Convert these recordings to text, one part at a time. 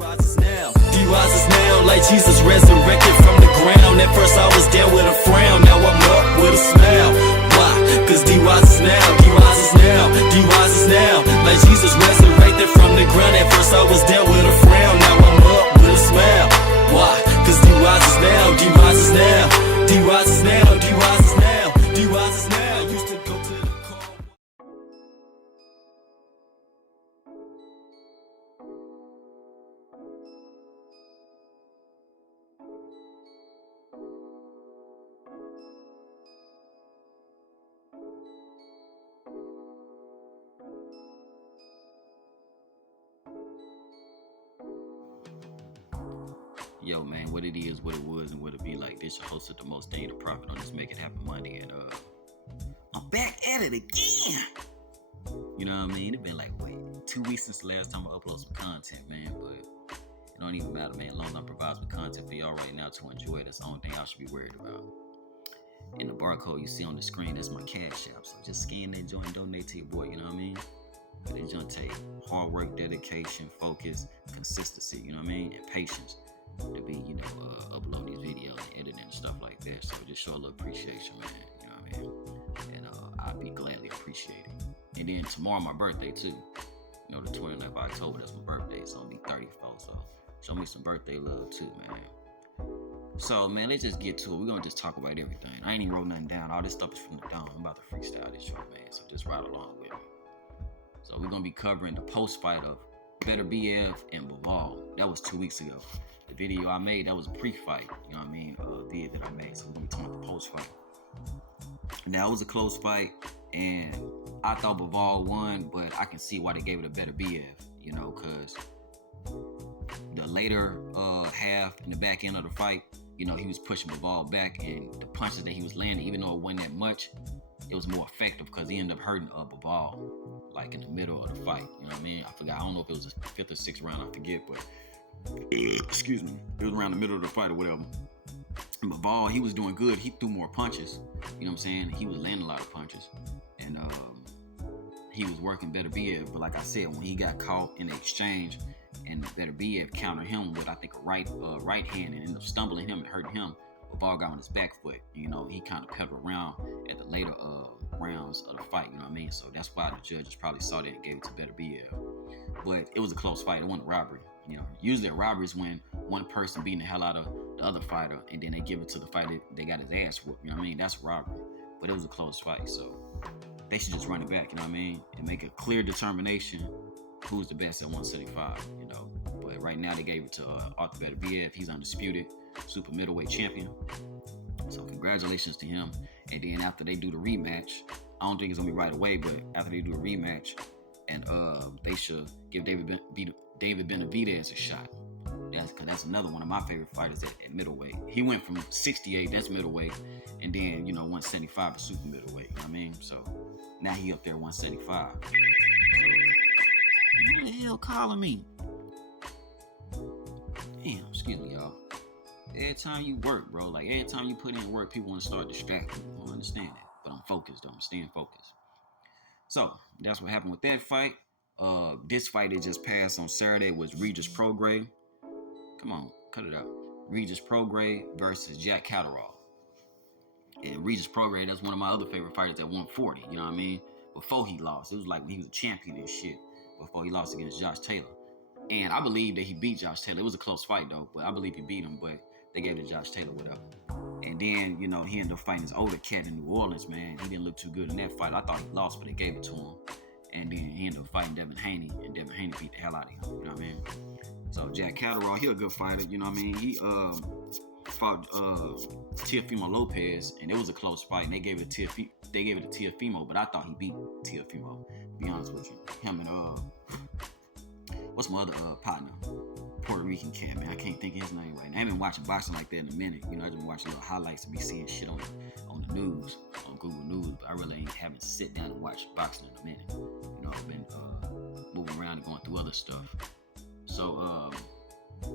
rises now. He rises now like Jesus resurrected from the ground. At first I was down with a frown, now I'm up with a smile. Why? Cause D rises now, D rises now, D rises now. Like Jesus resurrected from the ground. At first I was down with a frown, now I'm up with a smile. Why? Cause D rises now, D rises now, D rises now, D rises now, D rises now. Used to go to the car. Yo, man, what it is, what it was, and what it be like. This your host of the most day, the prophet on this Make It Happen Monday, and I'm back at it again. You know what I mean? It's been like 2 weeks since the last time I uploaded some content, man. But it don't even matter, man. As long as I provide some content for y'all right now to enjoy, that's the only thing y'all should be worried about. And the barcode you see on the screen, that's my cash app. So just scan that joint and donate to your boy. You know what I mean? But that joint take hard work, dedication, focus, consistency. You know what I mean? And patience to be, upload these videos and editing and stuff like that. So just show a little appreciation, man. You know what I mean? And I'll be gladly appreciated. And then tomorrow my birthday too. You know, the 29th of October, that's my birthday. So I'll be 34. So show me some birthday love too, man. So man, let's just get to it. We're gonna just talk about everything. I ain't even wrote nothing down. All this stuff is from the dome. I'm about to freestyle this show, man. So just ride along with me. So we're gonna be covering the post-fight of Better BF and Bivol. That was 2 weeks ago. The video I made, that was a pre-fight, you know what I mean, vid that I made. So we're gonna be talking about the post-fight. Now it was a close fight, and I thought Bivol won, but I can see why they gave it a Better BF, you know, because the later half in the back end of the fight, you know, he was pushing Bivol back, and the punches that he was landing, even though it wasn't that much, it was more effective because he ended up hurting Bivol, like in the middle of the fight, you know what I mean? I forgot, I don't know if it was the 5th or 6th round, I forget, but excuse me, it was around the middle of the fight or whatever. And Bivol, he was doing good. He threw more punches, you know what I'm saying? He was landing a lot of punches, and he was working Better BF. But like I said, when he got caught in the exchange, and Better BF countered him with, I think, a right hand, and ended up stumbling him and hurting him. Bivol got on his back foot. You know, he kind of pedaled around at the later rounds of the fight. You know what I mean? So that's why the judges probably saw that and gave it to Better BF. But it was a close fight. It wasn't a robbery. You know, usually a robbery is when one person beating the hell out of the other fighter, and then they give it to the fighter they got his ass whooped. You know what I mean? That's a robbery. But it was a close fight, so they should just run it back. You know what I mean? And make a clear determination who's the best at 175. You know. But right now they gave it to Arthur Better BF. He's undisputed super middleweight champion. So congratulations to him. And then after they do the rematch, I don't think it's gonna be right away, but after they do a rematch, and they should give David Benavidez a shot. That's another one of my favorite fighters at middleweight. He went from 68, that's middleweight, and then 175 is super middleweight. You know what I mean? So now he up there 175. So who the hell calling me? Damn, excuse me, y'all. Every time you work, bro, like every time you put in work, people want to start distracting. I don't understand that, but I'm focused though. I'm staying focused. So that's what happened with that fight. This fight that just passed on Saturday was Regis Prograis. Come on, cut it out. Regis Prograis versus Jack Catterall. And Regis Prograis, that's one of my other favorite fighters at 140. You know what I mean? Before he lost, it was like when he was a champion and shit. Before he lost against Josh Taylor. And I believe that he beat Josh Taylor. It was a close fight though, but I believe he beat him. But they gave it to Josh Taylor, whatever. And then, he ended up fighting his older cat in New Orleans, man. He didn't look too good in that fight. I thought he lost, but they gave it to him. And then he ended up fighting Devin Haney, and Devin Haney beat the hell out of him. You know what I mean? So Jack Catterall, he a good fighter. You know what I mean? He fought Teofimo Lopez, and it was a close fight. And they gave it to Teofimo, but I thought he beat Teofimo. To be honest with you, him and what's my other partner? Puerto Rican cat, man. I can't think of his name right now. I haven't been watching boxing like that in a minute. I just been watching little highlights and be seeing shit on the news, on Google News, but I really haven't sit down and watched boxing in a minute. I've been moving around and going through other stuff. So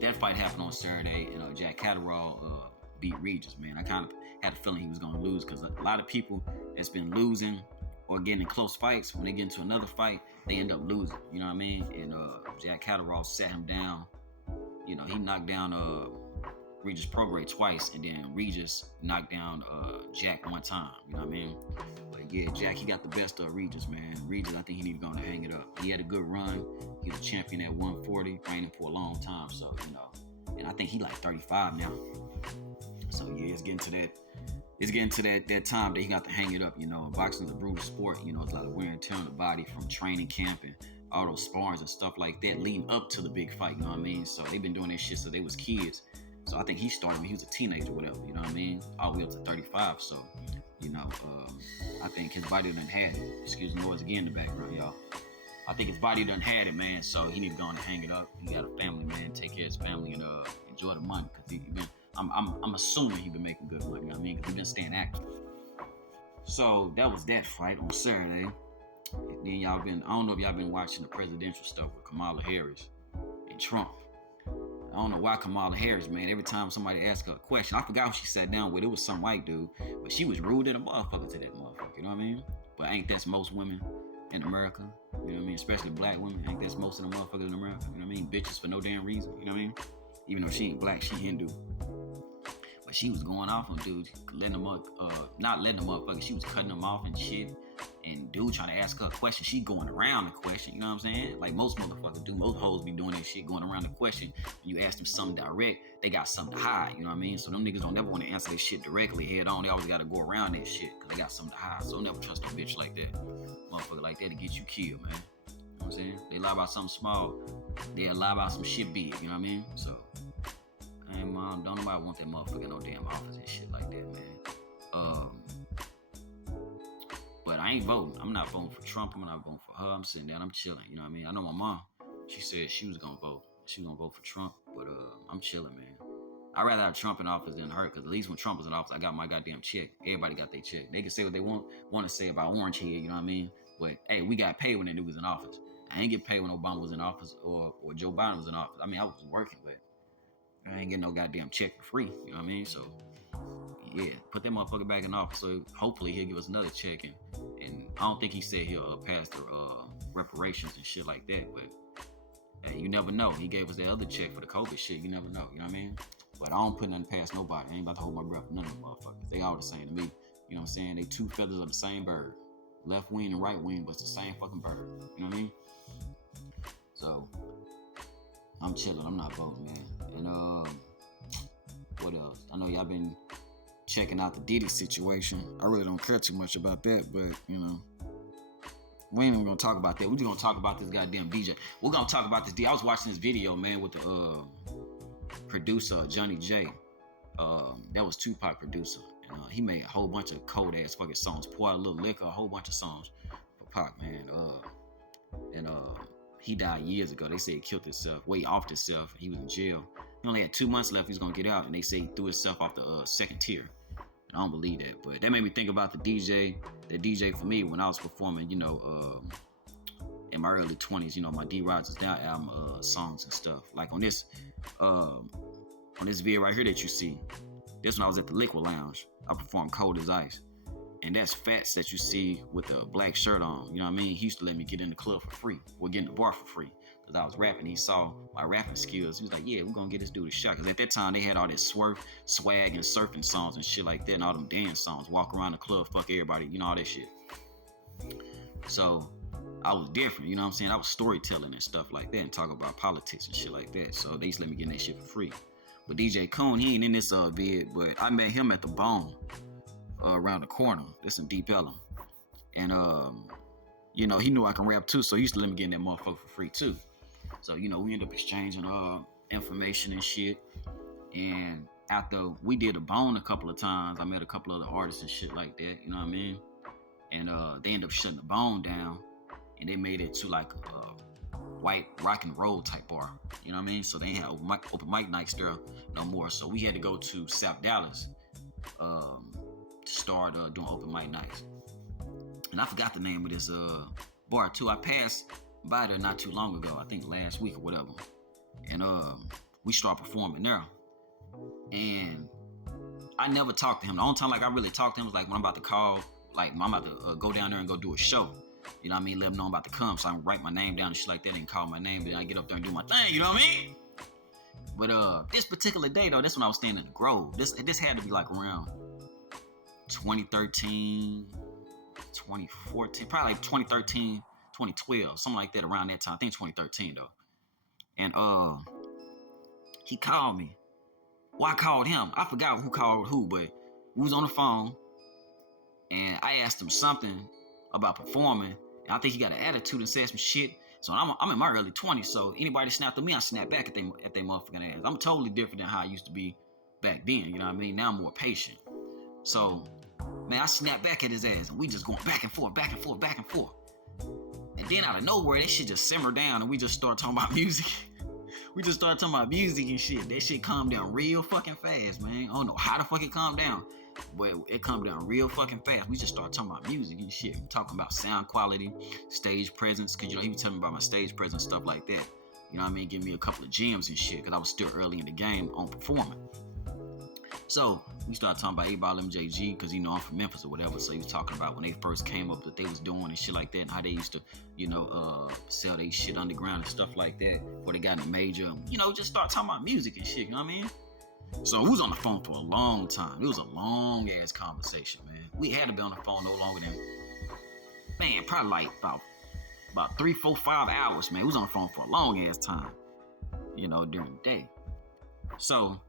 that fight happened on Saturday, and Jack Catterall beat Regis, man. I kind of had a feeling he was going to lose because a lot of people that's been losing or getting in close fights, when they get into another fight, they end up losing. You know what I mean? And Jack Catterall sat him down you know, he knocked down Regis Prograis twice, and then Regis knocked down Jack one time. You know what I mean? But yeah, Jack, he got the best of Regis, man. Regis, I think he need to go and hang it up. He had a good run. He was a champion at 140, reigning for a long time. So, you know, and I think he like 35 now. So yeah, it's getting to that. It's getting to that time that he got to hang it up. You know, and boxing's a brutal sport. You know, it's a lot of wear and tear on the body from training camp and all those spars and stuff like that leading up to the big fight. You know what I mean? So they've been doing that shit since they was kids. So I think he started when he was a teenager or whatever, you know what I mean? All the way up to 35. So, you know, I think his body done had it. Excuse the noise again in the background, y'all. I think his body done had it, man. So he need to go on and hang it up. He got a family, man. Take care of his family and enjoy the money. Cause he been, I'm assuming he been making good money. You know what I mean? Cause he been staying active. So that was that fight on Saturday. And then y'all been, I don't know if y'all been watching the presidential stuff with Kamala Harris and Trump. I don't know why Kamala Harris, man, every time somebody asked her a question, I forgot who she sat down with. It was some white dude, but she was rude to the motherfucker to that motherfucker, you know what I mean? But ain't that's most women in America, you know what I mean? Especially black women, ain't that's most of the motherfuckers in America, you know what I mean? Bitches for no damn reason, you know what I mean? Even though she ain't black, she Hindu. But she was going off on dudes, letting them up, not letting them motherfuckers, she was cutting them off and shit. And dude trying to ask her a question, she going around the question, you know what I'm saying? Like most motherfuckers do, most hoes be doing that shit, going around the question. When you ask them something direct, they got something to hide, you know what I mean? So them niggas don't never want to answer that shit directly head on. They always got to go around that shit because they got something to hide. So don't never trust a bitch like that. Motherfucker like that to get you killed, man. You know what I'm saying? They lie about something small, they'll lie about some shit big, you know what I mean? So, don't nobody want that motherfucker in no damn office and shit like that, man. But I ain't voting. I'm not voting for Trump. I'm not voting for her. I'm sitting down. I'm chilling. You know what I mean? I know my mom. She said she was gonna vote. She was gonna vote for Trump. But I'm chilling, man. I'd rather have Trump in office than her, because at least when Trump was in office, I got my goddamn check. Everybody got their check. They can say what they want to say about orange head. You know what I mean? But hey, we got paid when that dude was in office. I ain't get paid when Obama was in office or Joe Biden was in office. I mean, I was working, but I ain't getting no goddamn check for free. You know what I mean? So. Yeah, put that motherfucker back in office. So hopefully he'll give us another check, and I don't think he said he'll pass the reparations and shit like that. But hey, you never know. He gave us that other check for the COVID shit. You never know. You know what I mean? But I don't put nothing past nobody. I ain't about to hold my breath for none of them motherfuckers. They all the same to me. You know what I'm saying? They two feathers of the same bird. Left wing and right wing, but it's the same fucking bird. You know what I mean? So I'm chilling. I'm not voting, man. And what else? I know y'all been checking out the Diddy situation. I really don't care too much about that, but you know, we ain't even gonna talk about that. We're just gonna talk about this goddamn DJ. We're gonna talk about this D. I was watching this video, man, with the producer Johnny J. That was Tupac producer, and he made a whole bunch of cold ass fucking songs. Pour Out a Little Liquor, a whole bunch of songs for Pac, man. He died years ago. They say he killed himself. Well, he offed himself. He was in jail. He only had 2 months left. He was gonna get out, and they say he threw himself off the second tier. And I don't believe that, but that made me think about the DJ for me when I was performing, you know, in my early 20s, you know, my D Rogers Down album songs and stuff. Like on this video right here that you see, this when I was at the Liquid Lounge, I performed Cold as Ice. And that's Fats that you see with a black shirt on, you know what I mean? He used to let me get in the club for free, or get in the bar for free. Cause I was rapping, he saw my rapping skills. He was like, yeah, we're gonna get this dude a shot. Cause at that time they had all this swag and surfing songs and shit like that, and all them dance songs, walk around the club, fuck everybody, you know, all that shit. So I was different, you know what I'm saying? I was storytelling and stuff like that, and talking about politics and shit like that. So they used to let me get in that shit for free. But DJ Koon, he ain't in this vid, but I met him at the Bone around the corner. That's in Deep Ellum. And you know, he knew I can rap too, so he used to let me get in that motherfucker for free too. So, you know, we ended up exchanging information and shit. And after we did a Bone a couple of times, I met a couple other artists and shit like that, you know what I mean? And they ended up shutting the Bone down, and they made it to like a white rock and roll type bar, you know what I mean? So they ain't had open mic nights there no more. So we had to go to South Dallas to start doing open mic nights. And I forgot the name of this bar too. I passed by there not too long ago, I think last week or whatever, and we started performing there. And I never talked to him. The only time like I really talked to him was like when I'm about to call, like I'm about to go down there and go do a show, you know what I mean? Let them know I'm about to come, so I can write my name down and shit like that and call my name, and then I get up there and do my thing, you know what I mean? But this particular day though, that's when I was staying in the Grove. This had to be like around 2013, 2014, probably like 2013, 2012, something like that, around that time. I think 2013 though. And he called me. Well, I called him. I forgot who called who, but we was on the phone, and I asked him something about performing. And I think he got an attitude and said some shit. So I'm in my early 20s, so anybody snapped at me, I snap back at they motherfucking ass. I'm totally different than how I used to be back then, you know what I mean? Now I'm more patient. So, man, I snapped back at his ass, and we just going back and forth, back and forth, back and forth. And then out of nowhere, that shit just simmered down, and we just started talking about music. We just started talking about music and shit. That shit calmed down real fucking fast, man. I don't know how the fuck it calmed down, but it calmed down real fucking fast. We just started talking about music and shit. Talking about sound quality, stage presence, because, you know, he was telling me about my stage presence, stuff like that. You know what I mean? Give me a couple of gems and shit, because I was still early in the game on performing. So we started talking about A-Ball MJG, because, you know, I'm from Memphis or whatever. So he was talking about when they first came up, what they was doing and shit like that, and how they used to, you know, sell their shit underground and stuff like that before they got in the major. You know, just start talking about music and shit, you know what I mean? So we was on the phone for a long time. It was a long ass conversation, man. We had to be on the phone no longer than, man, probably like about 3, 4, 5 hours, man. We was on the phone for a long ass time, you know, during the day. So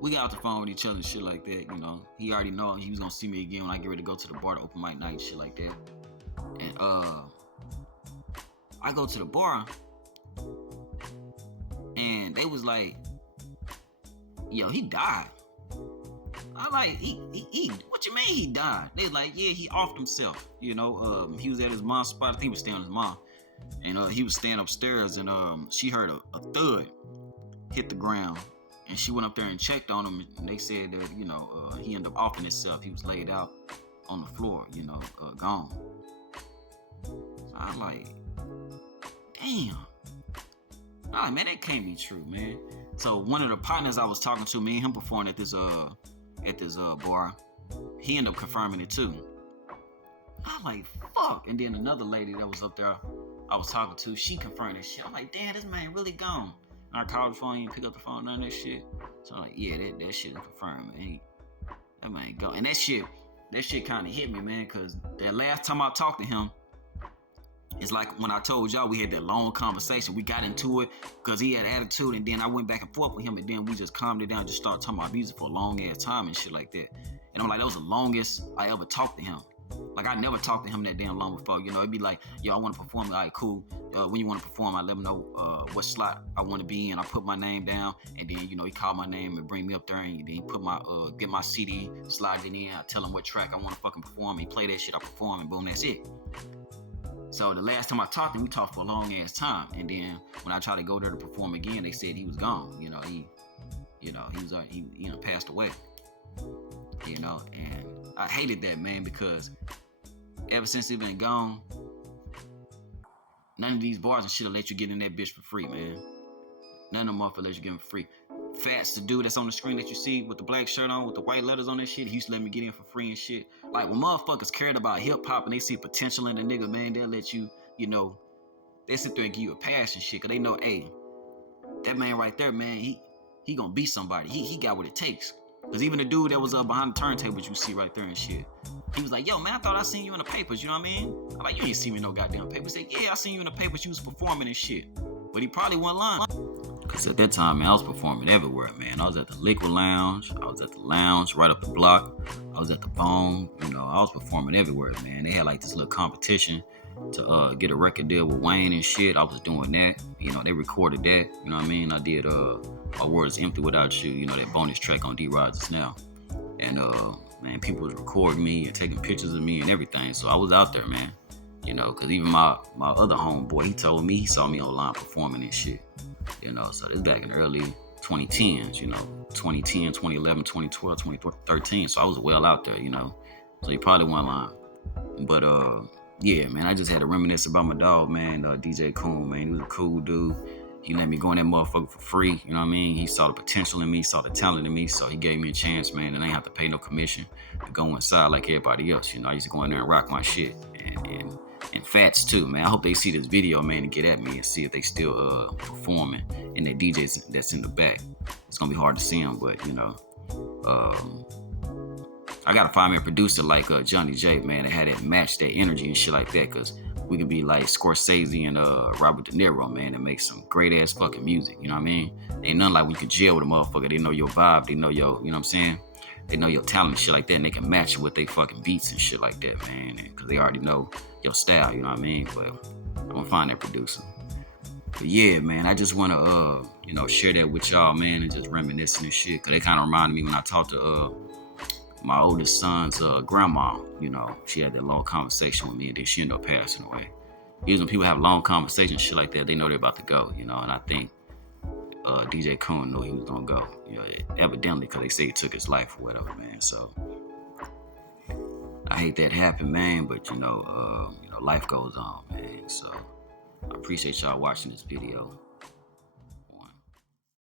we got off the phone with each other and shit like that, you know. He already know he was gonna see me again when I get ready to go to the bar to open mic night and shit like that. And I go to the bar, and they was like, yo, he died. I'm like, he what you mean he died? They was like, yeah, he offed himself. You know, he was at his mom's spot. I think he was staying with his mom. And he was staying upstairs, and she heard a thud hit the ground. And she went up there and checked on him, and they said that, you know, he ended up offing himself. He was laid out on the floor, you know, gone. So I'm like, damn. I'm like, man, that can't be true, man. So one of the partners I was talking to, me and him performing at this bar, he ended up confirming it too. I'm like, fuck. And then another lady that was up there I was talking to, she confirmed this shit. I'm like, damn, this man really gone. And I called the phone, he didn't pick up the phone, none of that shit. So I'm like, yeah, that shit is confirmed, man. That man go. And that shit kind of hit me, man, because that last time I talked to him, it's like when I told y'all we had that long conversation. We got into it because he had attitude, and then I went back and forth with him, and then we just calmed it down, just started talking about music for a long ass time and shit like that. And I'm like, that was the longest I ever talked to him. Like, I never talked to him that damn long before. You know, it'd be like, yo, I want to perform. All right, cool. When you want to perform, I let him know what slot I want to be in. I put my name down, and then, you know, he called my name and bring me up there, and then he put my get my CD, slide it in. I tell him what track I want to fucking perform. He play that shit, I perform, and boom, that's it. So the last time I talked to him, we talked for a long ass time, and then when I tried to go there to perform again, they said he was gone. You know, he passed away. You know, and I hated that, man, because ever since he been gone, none of these bars and shit'll let you get in that bitch for free, man. None of them motherfuckers let you get in for free. Fats, the dude that's on the screen that you see with the black shirt on, with the white letters on that shit, he used to let me get in for free and shit. Like, when motherfuckers cared about hip-hop and they see potential in a nigga, man, they'll let you, you know, they sit there and give you a pass and shit, because they know, hey, that man right there, man, he gonna be somebody. He got what it takes. Because even the dude that was behind the turntables you see right there and shit, he was like, yo, man, I thought I seen you in the papers, you know what I mean? I'm like, you ain't seen me in no goddamn papers. He said, yeah, I seen you in the papers, you was performing and shit. But he probably wasn't lying. Because at that time, man, I was performing everywhere, man. I was at the Liquid Lounge. I was at the Lounge right up the block. I was at the Bone. You know, I was performing everywhere, man. They had like this little competition to get a record deal with Wayne and shit. I was doing that. You know, they recorded that. You know what I mean? I did My World Is Empty Without You, you know, that bonus track on D-Rod's Now. And, man, people was recording me and taking pictures of me and everything. So I was out there, man. You know, because even my other homeboy, he told me he saw me online performing and shit. You know, so this back in the early 2010s, you know, 2010, 2011, 2012, 2013. So I was well out there, you know. So he probably wasn't lying. But, yeah, man, I just had to reminisce about my dog, man, DJ Koon, man. He was a cool dude. He let me go in that motherfucker for free, you know what I mean? He saw the potential in me, saw the talent in me, so he gave me a chance, man, and I ain't have to pay no commission to go inside like everybody else, you know? I used to go in there and rock my shit, and Fats too, man. I hope they see this video, man, and get at me and see if they still performing and the DJs that's in the back. It's gonna be hard to see them, but you know, I gotta find me a producer like Johnny J, man, that had that match that energy and shit like that, cause we could be like Scorsese and Robert De Niro, man, and make some great ass fucking music. You know what I mean? Ain't nothing like when you can jail with a motherfucker. They know your vibe, they know your, you know what I'm saying? They know your talent and shit like that, and they can match it with they fucking beats and shit like that, man. Cause they already know your style, you know what I mean? But I'm gonna find that producer. But yeah, man, I just wanna you know, share that with y'all, man, and just reminiscing and shit. Cause they kinda reminded me when I talked to my oldest son's grandma. You know, she had that long conversation with me, and then she ended up passing away. Usually when people have long conversations, shit like that, they know they're about to go, you know, and I think DJ Koon knew he was gonna go, you know, evidently, because they say he took his life or whatever, man. So I hate that happened, man, but you know, life goes on, man. So I appreciate y'all watching this video.